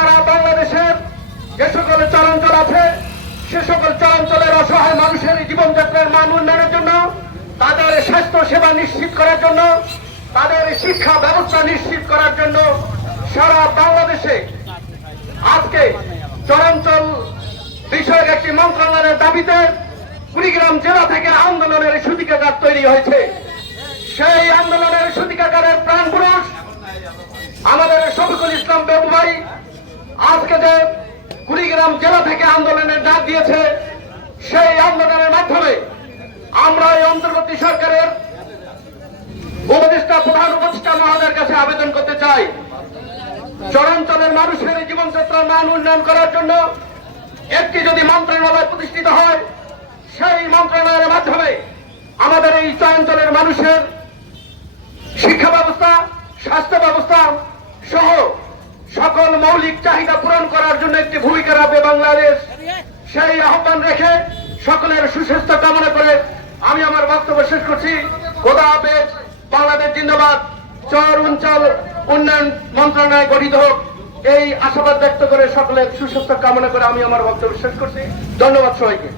সারা বাংলাদেশের যে সকল চরাঞ্চল আছে সে সকল চরাঞ্চলের অসহায় মানুষের জীবনযাত্রার মান উন্নয়নের জন্য, তাদের স্বাস্থ্য সেবা নিশ্চিত করার জন্য, তাদের শিক্ষা ব্যবস্থা নিশ্চিত করার জন্য সারা বাংলাদেশে আজকে চরাঞ্চল বিষয়ক একটি মন্ত্রণালয়ের দাবিতে কুড়িগ্রাম জেলা থেকে আন্দোলনের সূতিকাগার তৈরি হয়েছে। সেই আন্দোলনের সূতিকাগারের প্রাণ পুরুষ আমাদের শফিকুল ইসলাম বাবু ভাই আজকে যে কুড়িগ্রাম জেলা থেকে আন্দোলনের ডাক দিয়েছে, সেই আন্দোলনের মাধ্যমে আমরা এই অন্তর্বর্তী সরকারের প্রধান উপদেষ্টা মহোদয়ের কাছে আবেদন করতে চাই, চরাঞ্চলের মানুষের জীবনযাত্রার মান উন্নয়ন করার জন্য একটি যদি মন্ত্রণালয় প্রতিষ্ঠিত হয়, সেই মন্ত্রণালয়ের মাধ্যমে আমাদের এই চরাঞ্চলের মানুষের শিক্ষা ব্যবস্থা, স্বাস্থ্য ব্যবস্থা সহ সকল মৌলিক চাহিদা পূরণ করার জন্য একটি ভূমিকা রাখবে বাংলাদেশ। সেই আহ্বান রেখে সকলের সুস্বাস্থ্য কামনা করে আমি আমার বক্তব্য শেষ করছি। খোদা হাফেজ। বাংলাদেশ জিন্দাবাদ। চর অঞ্চল উন্নয়ন মন্ত্রণালয় গঠিত হোক, এই আশাবাদ ব্যক্ত করে সকলের সুস্বাস্থ্য কামনা করে আমি আমার বক্তব্য শেষ করছি। ধন্যবাদ সবাইকে।